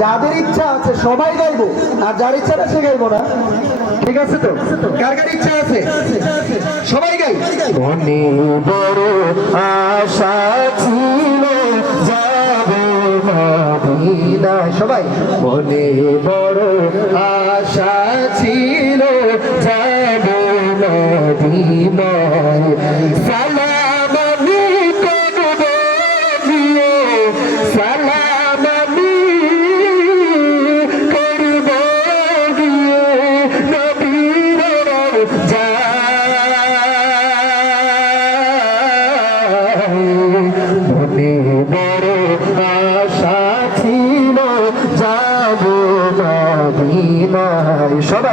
যাদের ইচ্ছা আছে সবাই গাইব, আর যার ইচ্ছা না। ঠিক আছে তো? কার ইচ্ছা আছে? সবাই গাই। মনে বড় আশা ছিল যাব সবাই। মনে বড় আশা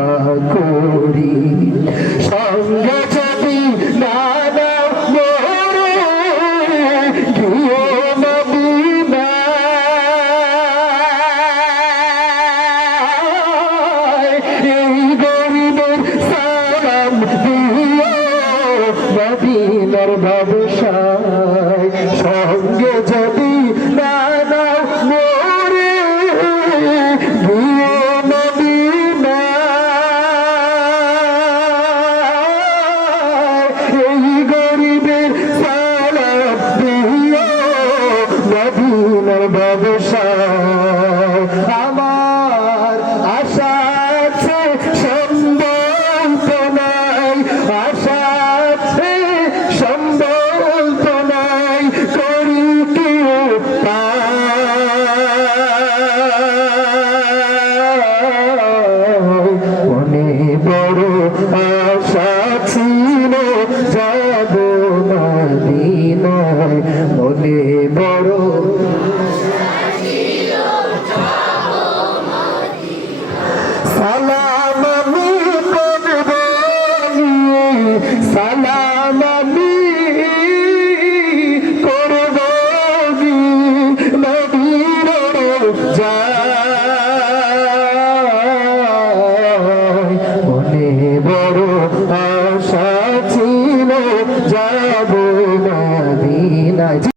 থাকো আমার আশা আছে সম্বল নাই আশা আছে সম্বল নাই করি কি মনে বড়